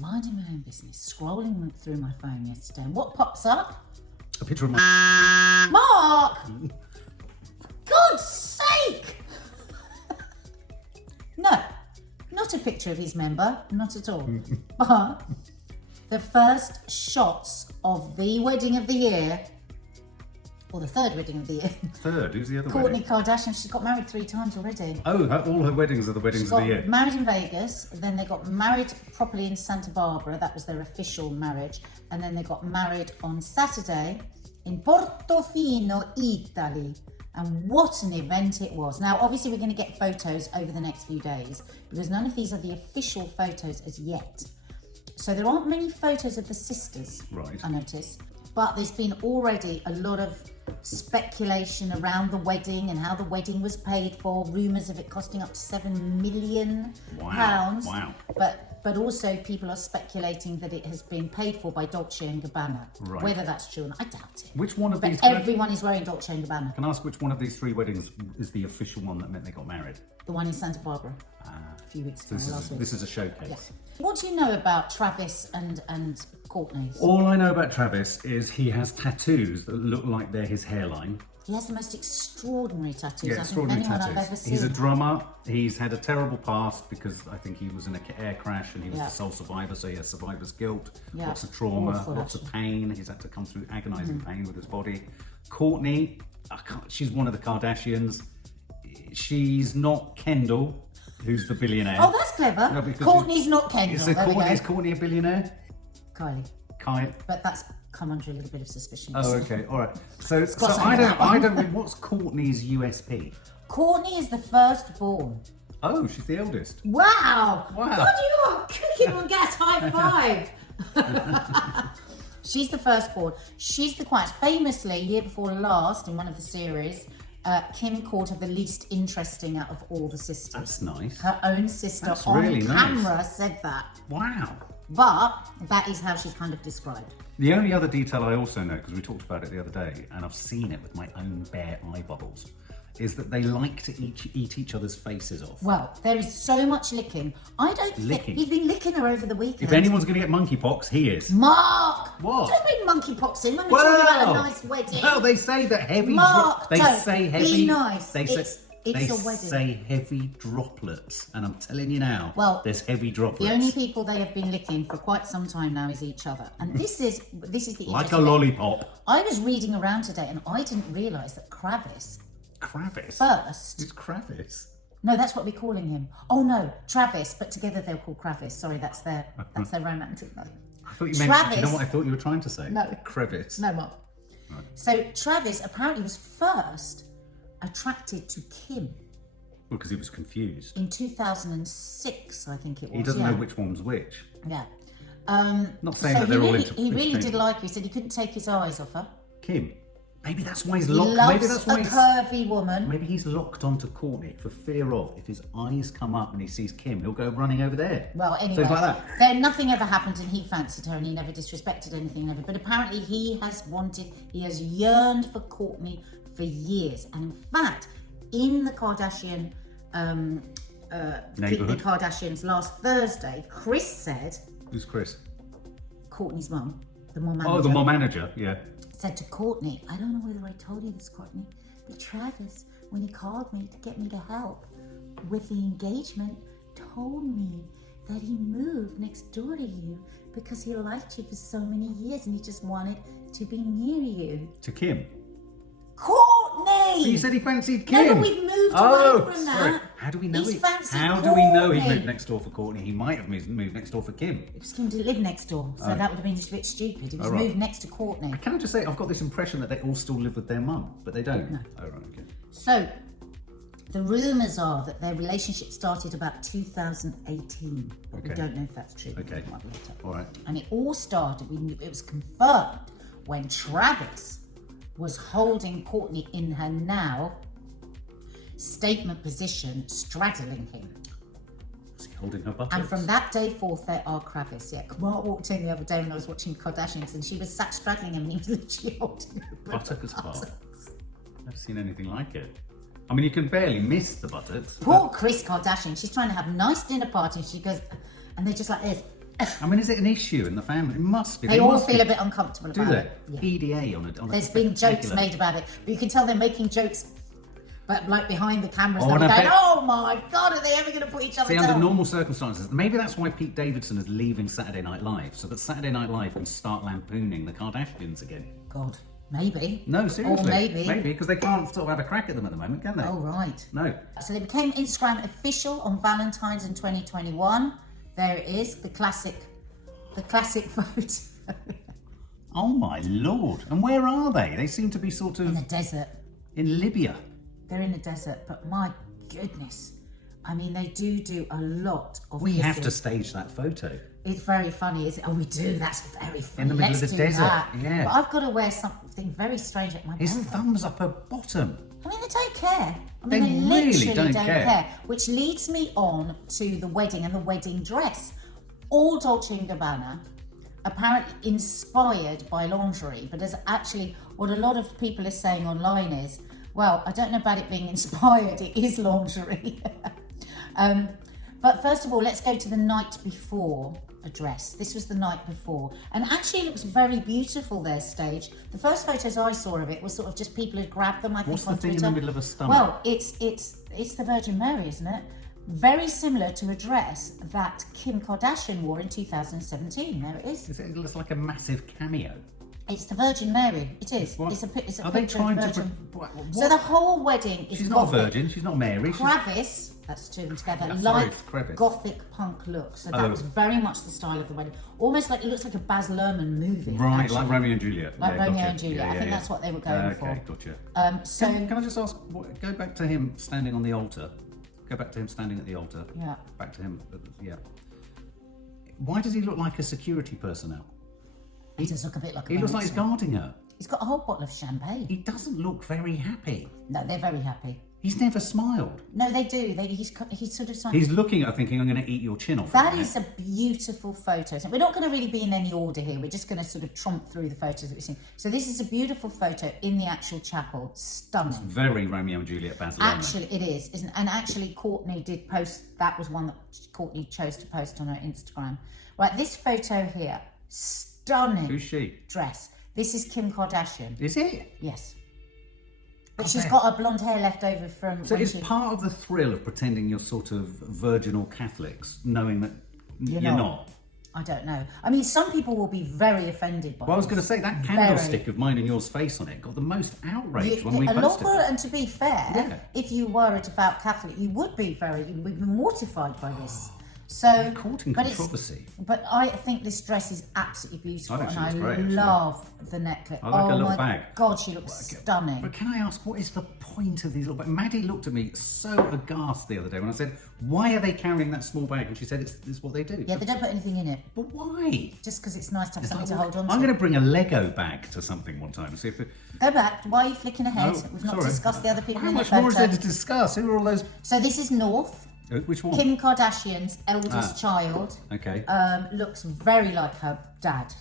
minding my own business, scrolling through my phone yesterday, and what pops up? A picture of my... Mark! For God's sake! No, not a picture of his member, not at all. But the first shots of the wedding of the year, or the third wedding of the year. Third? Who's the other Kourtney wedding? Kardashian. She's got married 3 times already. Oh, all her weddings are the weddings of the year. Married in Vegas, then they got married properly in Santa Barbara. That was their official marriage. And then they got married on Saturday in Portofino, Italy. And what an event it was. Now, obviously, we're going to get photos over the next few days because none of these are the official photos as yet. So there aren't many photos of the sisters, Right. I noticed. But there's been already a lot of speculation around the wedding and how the wedding was paid for, rumours of it costing up to £7 million. Wow. But also people are speculating that it has been paid for by Dolce & Gabbana. Right. Whether that's true or not, I doubt it. Which one of But these... everyone is wearing Dolce & Gabbana. Can I ask which one of these 3 weddings is the official one that meant they got married? The one in Santa Barbara a few weeks ago, last week. This is a showcase. Yeah. What do you know about Travis and Kourtney? All I know about Travis is he has tattoos that look like they're his hairline. He has the most extraordinary tattoos Yeah, I think of extraordinary anyone tattoos. I've ever seen. He's a drummer. He's had a terrible past because I think he was in an air crash and he was Yeah. the sole survivor, so he has survivor's guilt, Yeah. lots of trauma, Awful, lots of actually. pain. He's had to come through agonising pain with his body. Kourtney, she's one of the Kardashians. She's not Kendall, who's the billionaire. Oh, that's clever. No, because Kourtney's not Kendall. Is There we go. Kourtney a billionaire? Kylie. But That's come under a little bit of suspicion. oh, okay, all right. So got something I about don't know what's Kourtney's USP. Kourtney is the firstborn. Oh, she's the eldest. Wow. Wow. God, you are cooking on gas. High five. She's the firstborn. She's the quietest. Famously, year before last, in one of the series, Kim called her the least interesting out of all the sisters. That's nice. Her own sister That's on really nice. camera said that. Wow. But that is how she's kind of described. The only other detail I also know, because we talked about it the other day, and I've seen it with my own bare eyeballs, is that they like to eat each other's faces off. Well, there is so much licking. I don't think Licking? he's been licking her over the weekend. If anyone's going to get monkeypox, he is. Mark! What? Don't bring monkeypox in when we're talking about a nice wedding. Well, they say that heavy. Mark, they don't. say Be heavy. nice. They say, It's they a wedding. say heavy droplets, and I'm telling you now. Well, there's heavy droplets. The only people they have been licking for quite some time now is each other. And this is the like a interesting thing. lollipop. I was reading around today and I didn't realise that Kravis Kravis. first... It's Kravis. No, that's what we're calling him. Oh no, Travis, but together they're called Kravis. Sorry, that's their romantic name. I thought you meant. Travis. Do you know what I thought you were trying to say? No. Kravis. No, Mark. Right. So Travis apparently was first attracted to Kim Because he was confused. in 2006, I think it was. He doesn't know which one was which. Yeah. Not saying So that they're all he really did interchangeable. like her. He said he couldn't take his eyes off her. Kim. Maybe that's why he's He locked. loves Maybe that's why a curvy woman. Maybe he's locked onto Kourtney for fear of if his eyes come up and he sees Kim, he'll go running over there. Well, anyway, So it's like that. then nothing ever happened and he fancied her and he never disrespected anything ever. But apparently he has yearned for Kourtney for years. And in fact, in the Kardashian, the Neighbourhood. Kardashians last Thursday, Chris said, Who's Chris? Kourtney's mum, the mum manager, Oh, the mom manager. Yeah. said to Kourtney, I don't know whether I told you this, Kourtney, but Travis, when he called me to get me to help with the engagement, told me that he moved next door to you because he liked you for so many years and he just wanted to be near you. To Kim. Courtney! He said he fancied Kim. No, but we've moved oh, away from sorry. that. How do we know He's it? fancied How do we know he Kourtney. moved next door for Kourtney? He might have moved next door for Kim. Because Kim didn't live next door, so that would have been just a bit stupid. He was right. moved next to Kourtney. Can I just say, I've got this impression that they all still live with their mum, but they don't. No. Oh, right, okay. So, the rumours are that their relationship started about 2018, but we Okay. don't know if that's true. Okay. Might be later. All right. And it all started, it was confirmed when Travis was holding Kourtney in her now statement position, straddling him. Was he holding her buttocks? And from that day forth, they are Kravis. Yeah, Kamar walked in the other day when I was watching Kardashians and she was sat straddling him and he was literally holding her Buttock as far. Never seen anything like it. I mean, you can barely miss the buttocks. Poor Kris Kardashian, she's trying to have a nice dinner party and she goes, and they're just like this. I mean, is it an issue in the family? It must be. They all must feel be. a bit uncomfortable Do about they? it. Yeah. PDA on a There's been jokes made about it, but you can tell they're making jokes, but like behind the cameras, they're and I going, bet- "Oh my God, are they ever going to put each other See, down?" under normal circumstances, maybe that's why Pete Davidson is leaving Saturday Night Live, so that Saturday Night Live can start lampooning the Kardashians again. God, maybe. No, seriously. Or maybe. Maybe, because they can't sort of have a crack at them at the moment, can they? Oh, right. No. So they became Instagram official on Valentine's in 2021. There it is, the classic photo. Oh my Lord. And where are they? They seem to be sort In of the desert. in Libya. They're in the desert, but my goodness. I mean, they do a lot of We have kissing. to stage that photo. It's very funny, is it? Oh, we do. That's very funny. In the middle Let's of the do desert, that. yeah. But I've got to wear something very strange at my His belly. thumb's up her bottom. I mean, they don't care. I They mean, really literally don't don't care. care. Which leads me on to the wedding and the wedding dress. All Dolce & Gabbana, apparently inspired by lingerie, but as actually what a lot of people are saying online is, well, I don't know about it being inspired, it is lingerie. But first of all, let's go to the night before a dress. This was the night before. And actually it looks very beautiful, their stage. The first photos I saw of it was sort of just people had grabbed them, I think, What's the on thing in Twitter. the middle of a stomach? Well, it's the Virgin Mary, isn't it? Very similar to a dress that Kim Kardashian wore in 2017. There it is. It looks like a massive cameo. It's the Virgin Mary. It is. What? It's a picture Are they of trying to... Virgin. What? So the whole wedding is She's not a gothic. virgin, she's not Mary. She's... Kravis, that's two of them together, That's like right, it's Kravis. gothic punk look. So that Oh. was very much the style of the wedding. Almost like, it looks like a Baz Luhrmann movie. Right, actually. like Romeo and Juliet. Like Yeah, Romeo gotcha. and Juliet. Yeah, I think yeah. that's what they were going for. Okay, gotcha. So, Can I just ask, go back to him standing on the altar. Go back to him standing at the altar. yeah. Back to him, yeah. Why does he look like a security personnel? He does look a bit like a He looks like he's gangster. guarding her. He's got a whole bottle of champagne. He doesn't look very happy. No, they're very happy. He's never smiled. No, they do. He's sort of He's looking at her thinking, I'm going to eat your chin off. That in a is a beautiful photo. So we're not going to really be in any order here. We're just going to sort of tromp through the photos that we've seen. So this is a beautiful photo in the actual chapel. Stunning. Very Romeo and Juliet Baz Luhrmann. Actually, it is, isn't? And actually, Kourtney did post. That was one that Kourtney chose to post on her Instagram. Right, this photo here, stunning. Who's she? Dress. This is Kim Kardashian. Is it? Yes. But God, she's they're- got her blonde hair left over from. So when it's she- part of the thrill of pretending you're sort of virginal Catholics, knowing that you're not. I don't know. I mean, some people will be very offended by. Well, I was this. going to say that candlestick of mine and yours face on it got the most outrage when we a lot posted more, it. and to be fair, Yeah. if you were a devout Catholic, you would be mortified by this. So, Caught in but it's- controversy. But I think this dress is absolutely beautiful, I think she and looks I great, actually. love the necklet. I like her oh little my bag. God, she looks stunning. But can I ask, what is the point of these little bags? Maddie looked at me so aghast the other day when I said, why are they carrying that small bag? And she said, it's what they do. Yeah, they don't put anything in it, But why? just because it's nice to have It's something like, to hold on to. I'm going to bring a Lego bag to something one time and see if it... Go back. Why are you flicking ahead? Oh, We've not sorry. discussed the other people How in the much more is there photo. to discuss? Who are all those... So this is North. Which one? Kim Kardashian's eldest child. Okay. Looks very like her dad.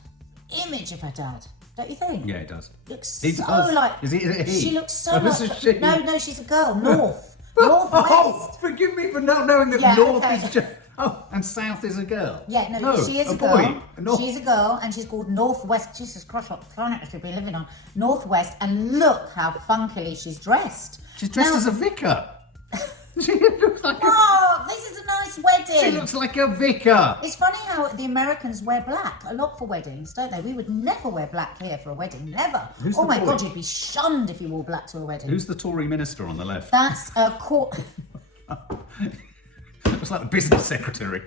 Image of her dad, don't you think? Yeah, it does. Looks He so does. like. Is it a he? She looks so Oh, like. this is she. No, she's a girl. North. Northwest. Oh, forgive me for not knowing that Yeah, North okay. is just... Oh, and South is a girl. Yeah, no, she is a boy. girl. North. She's a girl, and she's called Northwest. Jesus Christ, what planet has she been living on? Northwest, and look how funkily she's dressed. She's dressed Now- as a vicar. She looks like a... Oh, this is a nice wedding. She looks like a vicar. It's funny how the Americans wear black a lot for weddings, don't they? We would never wear black here for a wedding, never. Who's oh the my boy? God, you'd be shunned if you wore black to a wedding. Who's the Tory minister on the left? That's a court. Looks like the business secretary.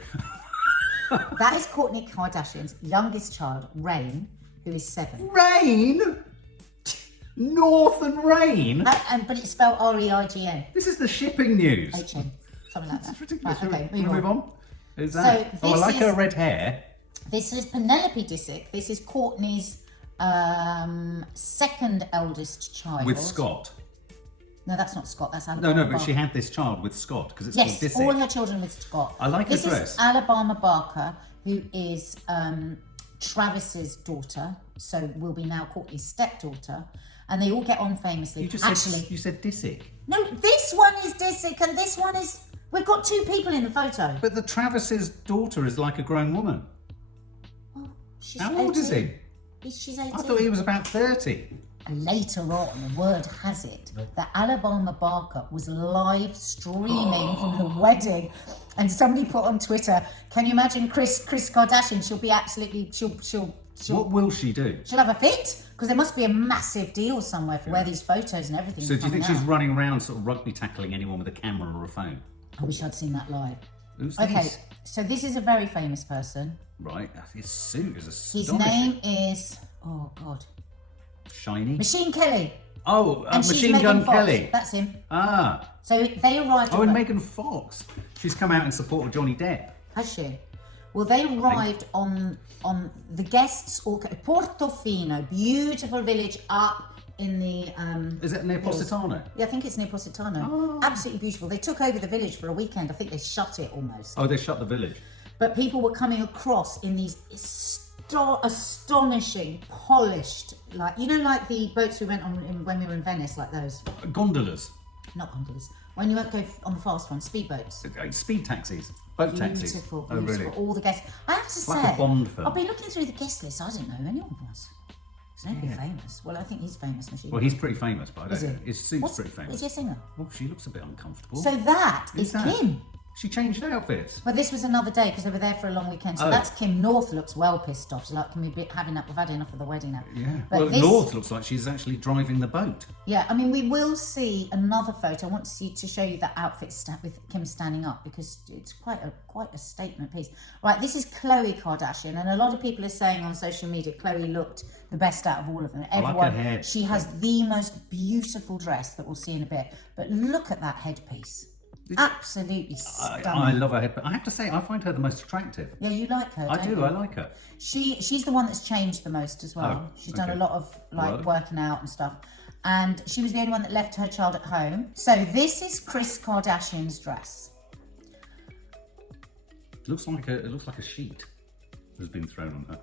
That is Kourtney Kardashian's youngest child, Rain, who is 7. Rain? North and Rain? But it's spelled R-E-I-G-N. This is the shipping news. H-N, something like that. It's ridiculous. Right, okay, Shall we move on? Who's So that? Oh, I this like is- her red hair. This is Penelope Disick. This is Kourtney's second eldest child. With Scott. No, that's not Scott. That's No, Alabama. but she had this child with Scott because it's Yes, called all Disick. her children with Scott. I like her this dress. is Alabama Barker, who is Travis's daughter, so will be now Kourtney's stepdaughter, and they all get on famously. You just Actually, said, you said Disick. no, this one is Disick, and this one is. We've got two people in the photo. But the Travis's daughter is like a grown woman. How old is he? She's 18. I thought he was about 30. And later on, word has it that Alabama Barker was live streaming from the wedding, and somebody put on Twitter, "Can you imagine Kris Kardashian? She'll be absolutely she'll What will she do? She'll have a fit, because there must be a massive deal somewhere for where these photos and everything. So are do you think coming she's out. running around sort of rugby tackling anyone with a camera or a phone? I wish I'd seen that live. Who's Okay, this? so this is a very famous person. Right, his suit is His astonishing. name is, oh God, Shiny. Machine Kelly. Oh, And she's Machine Megan Gun Fox. Kelly. That's him. Ah. So they arrived. Oh, and at- Megan Fox. She's come out in support of Johnny Depp. Has she? Well, they arrived on the guests all Portofino, beautiful village up in the Is it near Positano? Yeah, I think it's near Positano. Oh. Absolutely beautiful. They took over the village for a weekend. I think they shut it almost. Oh, they shut the village. But people were coming across in these astonishing, polished, like, you know, like the boats we went on when we were in Venice, like those. Gondolas. Not gondolas. When you won't go on the fast one, speedboats. Speed taxis. Boat taxis. Beautiful, Oh, beautiful. really? All the guests. I have to say, like a Bond film. I've been looking through the guest list. I didn't know who anyone was. Is nobody famous? Well, I think he's famous, Machine. Well, he's pretty famous, but I Is don't he? know. His suit's pretty Is famous. he a singer? Oh, she looks a bit uncomfortable. So that is that? Kim. She changed outfits. Well, this was another day because they were there for a long weekend. So Oh. that's Kim. North looks well pissed off. She's like, can we be having up? We've had enough of the wedding now. Yeah. But Well, this, North looks like she's actually driving the boat. Yeah, I mean, we will see another photo. I want to show you that outfit with Kim standing up because it's quite a statement piece. Right, this is Khloe Kardashian, and a lot of people are saying on social media Khloe looked the best out of all of them. I like her hair. She has the most beautiful dress that we'll see in a bit. But look at that headpiece. Absolutely stunning. I love her head, but I have to say, I find her the most attractive. Yeah, you like her. I don't do, you? I like her. She's the one that's changed the most as well. Oh, She's done a okay. lot of like Well. working out and stuff. And she was the only one that left her child at home. So this is Kris Kardashian's dress. It looks like a sheet has been thrown on her.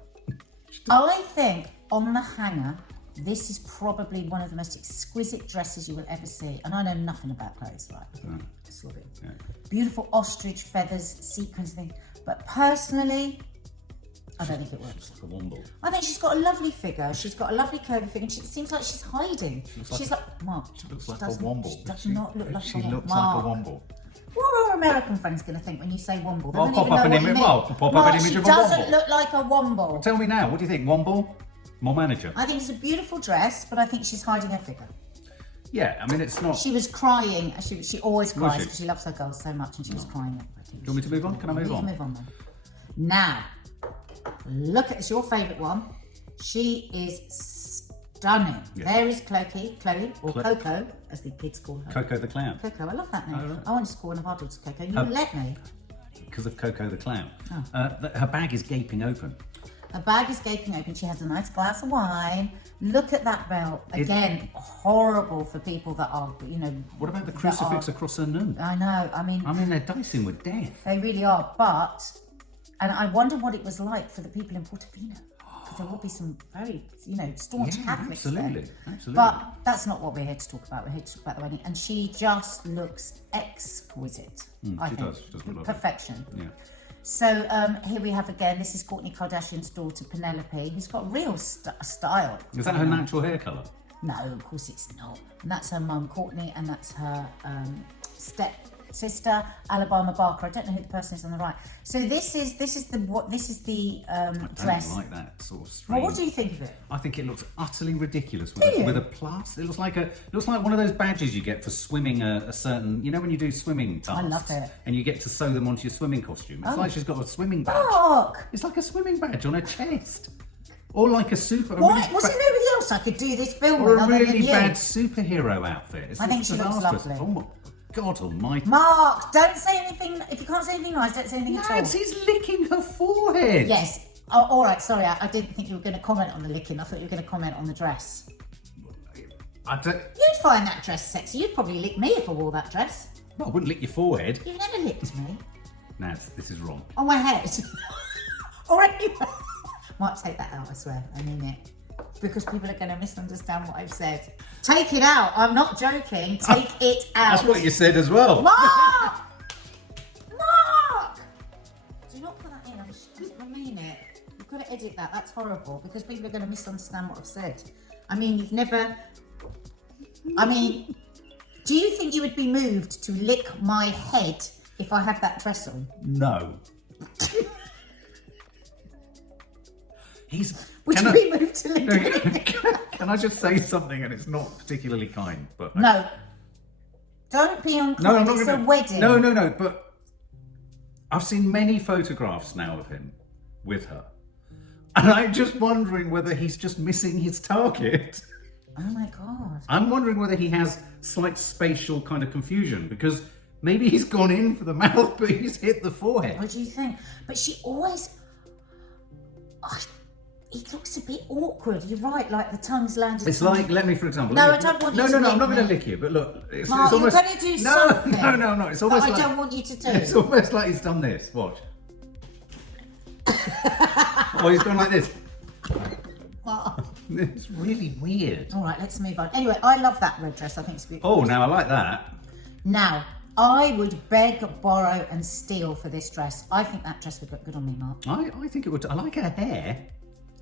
I think on the hanger, this is probably one of the most exquisite dresses you will ever see. And I know nothing about clothes, right? Just love it. Yeah. Beautiful ostrich feathers, sequins thing. But personally, I don't think it works. Like a womble. I think she's got a lovely figure. She's got a lovely curvy figure. And it seems like she's hiding. She's like Mark. She looks like a doesn't- womble. She does not look like She a womble. looks Mark. like a womble. What are our American friends going to think when you say womble? They I'll don't pop even up know an what you image- mean. well, pop up Mark, an image she of a doesn't womble. look like a womble. Tell me now, what do you think? Womble? More manager? I think it's a beautiful dress, but I think she's hiding her figure. Yeah, I mean, it's not... She was crying. She always cries she? because she loves her girls so much, and she was crying. Do you want me to move on? Can I move on? Move on then. Now, look at this. Your favourite one. She is stunning. Yeah. There is Chloe, or Coco, as the kids call her. Coco the Clown. Coco, I love that name. Oh, right. I wanted to call one of our daughters Coco. You wouldn't let me. Because of Coco the Clown. Oh. Her bag is gaping open. Her bag is gaping open. She has a nice glass of wine. Look at that belt. Again, horrible for people that are, you know. What about the that crucifix are- across her nun? I know. I mean, They're dicing with death. they really are. But, and I wonder what it was like for the people in Portofino. Because there will be some very, you know, staunch Catholics absolutely, there. absolutely. But that's not what we're here to talk about. We're here to talk about the wedding. And she just looks exquisite. I she think. does. She does look lovely. Perfection. Yeah. So here we have again, this is Kourtney Kardashian's daughter, Penelope, who's got real style. Is that her natural hair colour? No, of course it's not. And that's her mum, Kourtney, and that's her step sister, Alabama Barker. I don't know who the person is on the right. So this is the I dress. don't like that sort of Well, strange. what do you think of it? I think it looks utterly ridiculous Do you? with a plus. It looks like one of those badges you get for swimming a certain. You know when you do swimming tasks. I love it. And you get to sew them onto your swimming costume. It's like she's got a swimming badge. Mark! It's like a swimming badge on her chest, or like a super. Why? Was there nobody else I could do this film Or with a other than really you? bad superhero outfit. It's I think she looks disastrous. lovely. Oh my God Almighty! Mark, don't say anything. If you can't say anything nice, don't say anything at all. Lads, he's licking her forehead. Yes. Oh, all right. Sorry, I didn't think you were going to comment on the licking. I thought you were going to comment on the dress. I don't. You'd find that dress sexy. You'd probably lick me if I wore that dress. Well, I wouldn't lick your forehead. You've never licked me Naz, this is wrong. on my head. Or anywhere. Might take that out. I swear. I mean it. Because people are going to misunderstand what I've said. Take it out. I'm not joking. Take it out. That's what you said as well. Mark! Mark! Do not put that in. I mean it. got to edit that. That's horrible because people are going to misunderstand what I've said. I mean, you've never. I mean, do you think you would be moved to lick my head if I had that dress on? No. Would you be moved to lick me? Can I just say something, and it's not particularly kind, but no. Don't be unkind. No, I'm not it's gonna, a wedding. No. But I've seen many photographs now of him with her, and I'm just wondering whether he's just missing his target. Oh my God. I'm wondering whether he has slight spatial kind of confusion because maybe he's gone in for the mouth, but he's hit the forehead. What do you think? But she always. It looks a bit awkward. You're right, like the tongue's landed. It's like, let me, for example. No, I don't want you to. No, I'm not going to lick you, but look. It's Mark, almost. You're going to do something. No. It's almost that like. I don't want you to do. It's almost like he's done this. Watch. Or he's gone like this. Mark. It's really weird. All right, let's move on. Anyway, I love that red dress. I think it's beautiful. Oh, now I like that. Now, I would beg, borrow, and steal for this dress. I think that dress would look good on me, Mark. I think it would. I like her hair.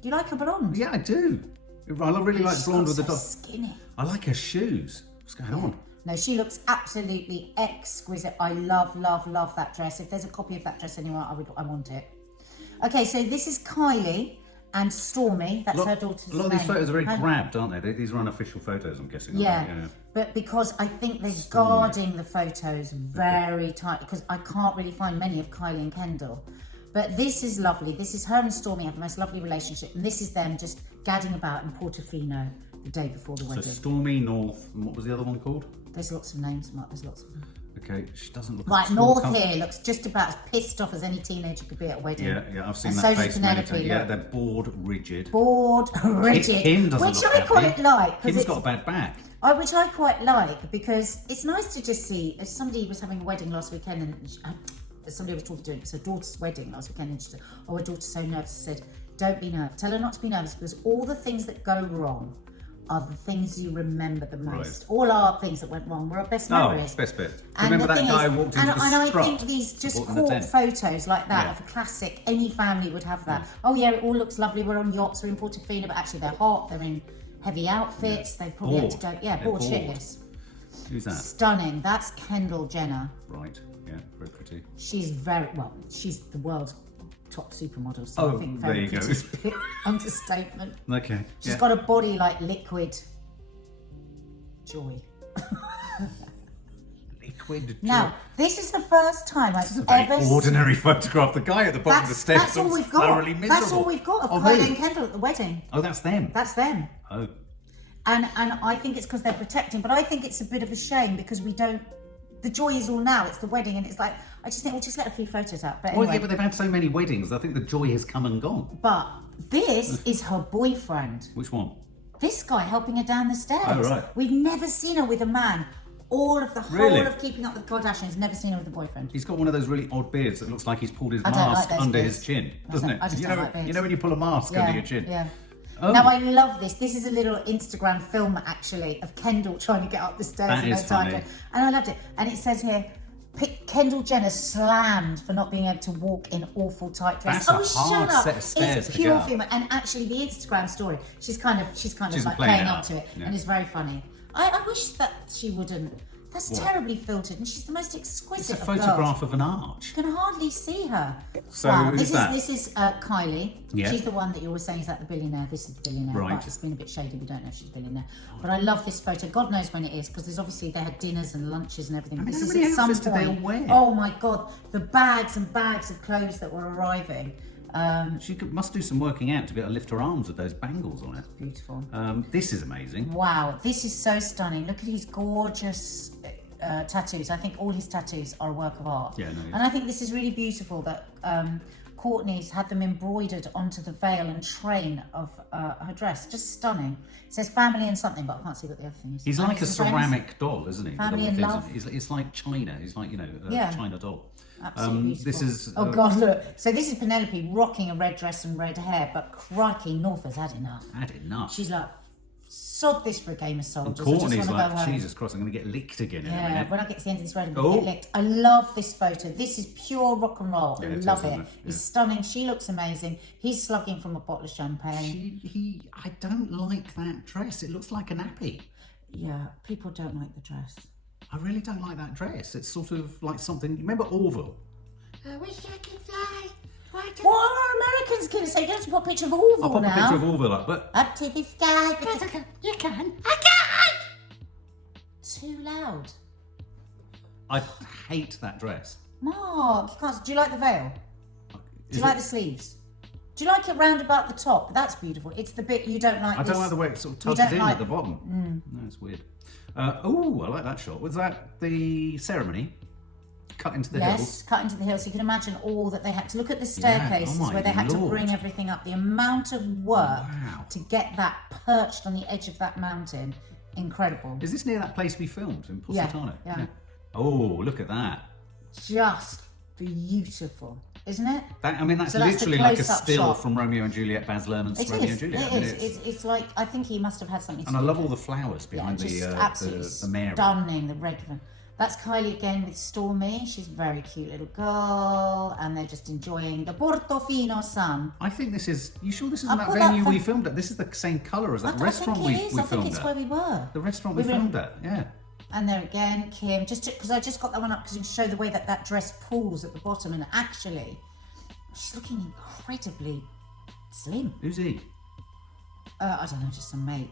Do you like her blonde? Yeah, I do. I really like blonde with the dog. Skinny. I like her shoes. What's going on? No, she looks absolutely exquisite. I love that dress. If there's a copy of that dress anywhere, I want it. Okay, so this is Kylie and Stormy. That's her daughter's name. A lot of these photos are very grabbed, aren't they? These are unofficial photos, I'm guessing. Yeah. Yeah. But because I think they're guarding the photos very tightly, because I can't really find many of Kylie and Kendall. But this is lovely. This is her and Stormy have the most lovely relationship. And this is them just gadding about in Portofino the day before the wedding. So Stormy, North, and what was the other one called? There's lots of names, Mark. There's lots of them. Okay, she doesn't look... Right, North here looks just about as pissed off as any teenager could be at a wedding. Yeah, I've seen and that so face does many Penelope. times. Yeah, they're bored, rigid. Bored, rigid. Kim doesn't which look I quite happy. like. Kim's got a bad back. Which I quite like because it's nice to just see. If somebody was having a wedding last weekend and somebody was talking to her, it was her daughter's wedding last weekend, and she said, "Oh, her daughter's so nervous." I said, "Don't be nervous. Tell her not to be nervous because all the things that go wrong are the things you remember the most. Right. All our things that went wrong were our best memories." Oh, best bit. And remember that guy walked into the I strut, think these just court photos like that of a classic, any family would have that. Oh yeah, it all looks lovely. We're on yachts, we're in Portofino, but actually they're hot. They're in heavy outfits. They probably had to go. Yeah, bored shitless. Who's that? Stunning. That's Kendall Jenner. Right. Yeah, very pretty. She's she's the world's top supermodel. So I think there you go. Is a bit understatement. Okay. She's got a body like liquid joy. Liquid joy. Now, this is the first time I've ever seen... very ordinary photograph. The guy at the bottom of the steps that's all we've got. That's all we've got of Kylie and Kendall at the wedding. Oh, that's them? That's them. Oh. And I think it's because they're protecting, but I think it's a bit of a shame because we don't... The joy is all now, it's the wedding, and it's like, I just think we'll just let a few photos out. But anyway. Well, yeah, but they've had so many weddings, I think the joy has come and gone. But this is her boyfriend. Which one? This guy helping her down the stairs. Oh, right. We've never seen her with a man. All of the Really? whole of Keeping Up with the Kardashians, never seen her with a boyfriend. He's got one of those really odd beards that looks like he's pulled his I don't mask like those under beards. his chin, doesn't it? I just don't like beards. You know when you pull a mask under your chin? Yeah. Oh. Now I love this. This is a little Instagram film actually of Kendall trying to get up the stairs. That is funny. And I loved it. And it says here, Kendall Jenner slammed for not being able to walk in awful tight dress. That's a hard set of stairs it's to pure get up. female. And actually the Instagram story, she's kind of like playing playing it up up. to it. Yeah. And it's very funny. I wish that she wouldn't. That's terribly filtered, and she's the most exquisite. It's a photograph of an arch. You can hardly see her. So this that? is Kylie. Yeah. She's the one that you were saying is that the billionaire. This is the billionaire. Right. But it's been a bit shady. We don't know if she's a billionaire. But I love this photo. God knows when it is because there's obviously they had dinners and lunches and everything. I mean, this how is many at some outfits did they all point. wear? Oh my God, the bags and bags of clothes that were arriving. She must do some working out to be able to lift her arms with those bangles on it. Beautiful. This is amazing. Wow, this is so stunning. Look at his gorgeous tattoos. I think all his tattoos are a work of art. Yeah, no, yeah. And I think this is really beautiful that Kourtney's had them embroidered onto the veil and train of her dress. Just stunning. It says family and something, but I can't see what the other thing is. He's like a ceramic doll, isn't he? Family and love. It's like China. He's like, China doll. Absolutely beautiful. This is... oh God, look. So this is Penelope rocking a red dress and red hair, but crikey, North has had enough. Had enough. She's like sod this for a game of soldiers. I just Kourtney's want to go like, home. Jesus Christ, I'm going to get licked again in a Yeah, minute. when I get to the end of this road, I'm going to get licked. I love this photo. This is pure rock and roll. Yeah, I it love is, it. isn't it? He's Yeah. stunning. She looks amazing. He's slugging from a bottle of champagne. I don't like that dress. It looks like a nappy. Yeah, people don't like the dress. I really don't like that dress. It's sort of like something. Remember Orville? I wish I could fly. What are Americans going to say? You don't have to put a picture of Orville I'll pop now. a picture of Orville up, but Up to the sky. you can. I can't! Too loud. I hate that dress. Mark, you can't. Do you like the veil? Do Is you like it- the sleeves? Do you like it round about the top? That's beautiful. It's the bit you don't like. I don't like the way it sort of You tugs don't in like- at the bottom. No, it's weird. Oh, I like that shot. Was that the ceremony? Cut into the Yes, hills. cut into the hill. So you can imagine all that they had to look at the Yeah, staircases oh my where they had to Lord. bring everything up. The amount of work Wow. to get that perched on the edge of that mountain, incredible. Is this near that place we filmed in Positano? Yeah. Oh, look at that. Just beautiful, isn't it? That's So that's the literally like a close-up still shot. from Romeo and Juliet, Baz Luhrmann's It Romeo is. and Juliet. It is. It's like, I think he must have had something to And I do love with all the flowers behind just the absolutely Mary. stunning, the regular. That's Kylie again with Stormy. She's a very cute little girl, and they're just enjoying the Portofino sun. I think this is. You sure this isn't I'll that put that venue for- we filmed at? This is the same colour as that restaurant I think it we is. I think filmed it's at. where we were. The restaurant we We were in- filmed at. Yeah. And there again, Kim, just because I just got that one up because you can show the way that that dress pulls at the bottom, and actually, she's looking incredibly slim. Who's he? I don't know, just some mate.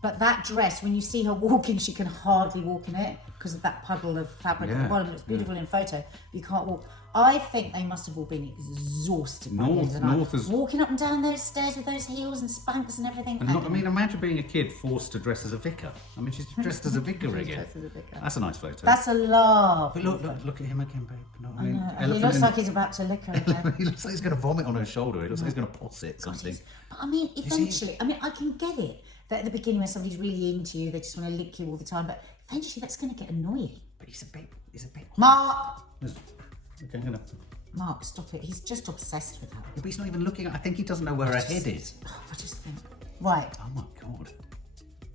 But that dress, when you see her walking, she can hardly walk in it because of that puddle of fabric at Yeah, the bottom. It's beautiful in photo. You can't walk. I think they must have all been exhausted by the end of the night. North is- Walking up and down those stairs with those heels and Spanx and everything. And imagine being a kid forced to dress as a vicar. I mean, she's dressed as a vicar again. dressed as a vicar. That's a nice photo. That's a love. But look at him again, babe. No, I I mean, know. He elephant looks in- like he's about to lick her again. he looks like he's going to vomit on her shoulder. He looks like he's going to poss it something. But I mean, eventually, I can get it that at the beginning when somebody's really into you, they just want to lick you all the time. But eventually, that's going to get annoying. But he's a bit. Mark, Okay, enough. Mark, stop it. He's just obsessed with her. Yeah, but he's not even looking. I think he doesn't know where her head is. I just think, right. Oh my god.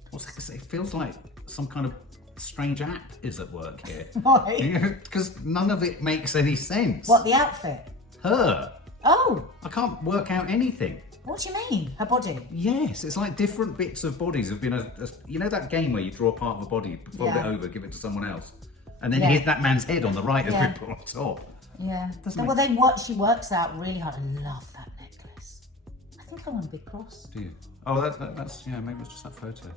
What's that? It feels like some kind of strange app is at work here. Why? Because none of it makes any sense. What, the outfit? Her. Oh, I can't work out anything. what do you mean? Her body? Yes, it's like different bits of bodies have been you know that game where you draw part of a body, fold Yeah. it over, give it to someone else, and then Yeah. hit that man's head on the right has Yeah. been put on top. Yeah. Doesn't Well, she works out really hard. I love that necklace. I think I want a big cross. Do you? Oh, that's maybe it's just that photo.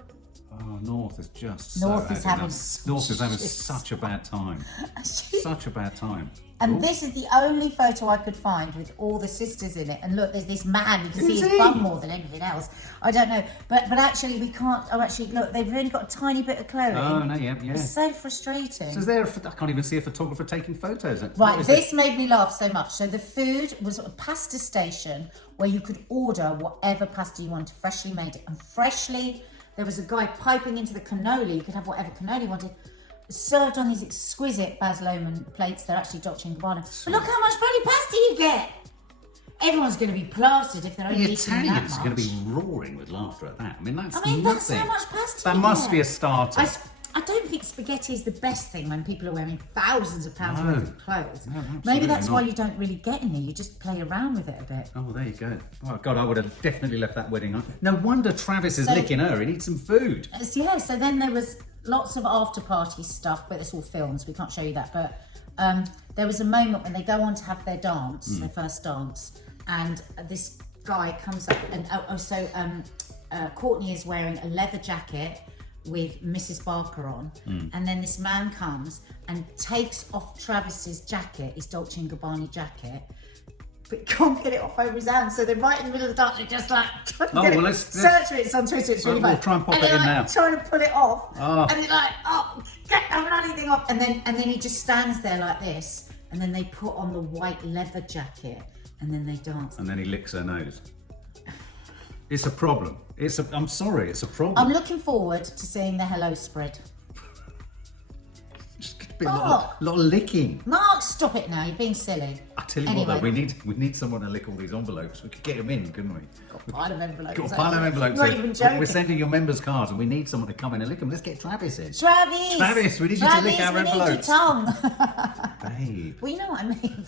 Oh, North is just North so is out of having it. North is having shit. such a bad time. Such a bad time. And Ooh. this is the only photo I could find with all the sisters in it. And look, there's this man. You can see Who's his he? bum more than anything else. I don't know. But actually, we can't. Oh, actually, look, they've only got a tiny bit of clothing. Oh no, yeah. It's so frustrating. So is there? I can't even see a photographer taking photos. What Right, is this made me laugh so much. So the food was a pasta station where you could order whatever pasta you wanted, freshly made. And freshly, there was a guy piping into the cannoli. You could have whatever cannoli you wanted. Served on these exquisite Baz Luhrmann plates. They're actually Dolce & Gabbana. But look how much bloody pasta you get. Everyone's going to be plastered if they're only The eating that Italians much. are going to be roaring with laughter at that. I mean, that's that's nothing. how much pasta That you must get. be a starter. I don't think spaghetti is the best thing when people are wearing thousands of pounds No. worth of clothes. No, absolutely Maybe that's why not. you don't really get any. You just play around with it a bit. Oh, there you go. Oh, God, I would have definitely left that wedding on. No wonder Travis is So- licking her. He needs some food. Yeah, so then there was lots of after party stuff, but it's all films. We can't show you that. But there was a moment when they go on to have their dance, their first dance, and this guy comes up and Kourtney is wearing a leather jacket with Mrs. Barker on, and then this man comes and takes off Travis's jacket, his Dolce & Gabbana jacket, but can't get it off over his hand. So they're right in the middle of the dance, they're just like trying to Oh, get well, it. let's- Search for it, it's on Twitter, it's really We'll funny. try and pop and it they're in like now. trying to pull it off, Oh. and they're like, oh, get the bloody thing off. And then he just stands there like this, and then they put on the white leather jacket, and then they dance. And then he licks her nose. It's a problem. I'm sorry, it's a problem. I'm looking forward to seeing the hello spread. Just a lot of licking. Mark, stop it now, you're being silly. I tell you what, though, we need someone to lick all these envelopes. We could get them in, couldn't we? Got a pile of envelopes. Got a pile of envelopes. Not even joking. We're sending your members cards, and we need someone to come in and lick them. Let's get Travis in. Travis, we need you to lick our we need your envelopes. tongue. Babe. Well, you know what I mean.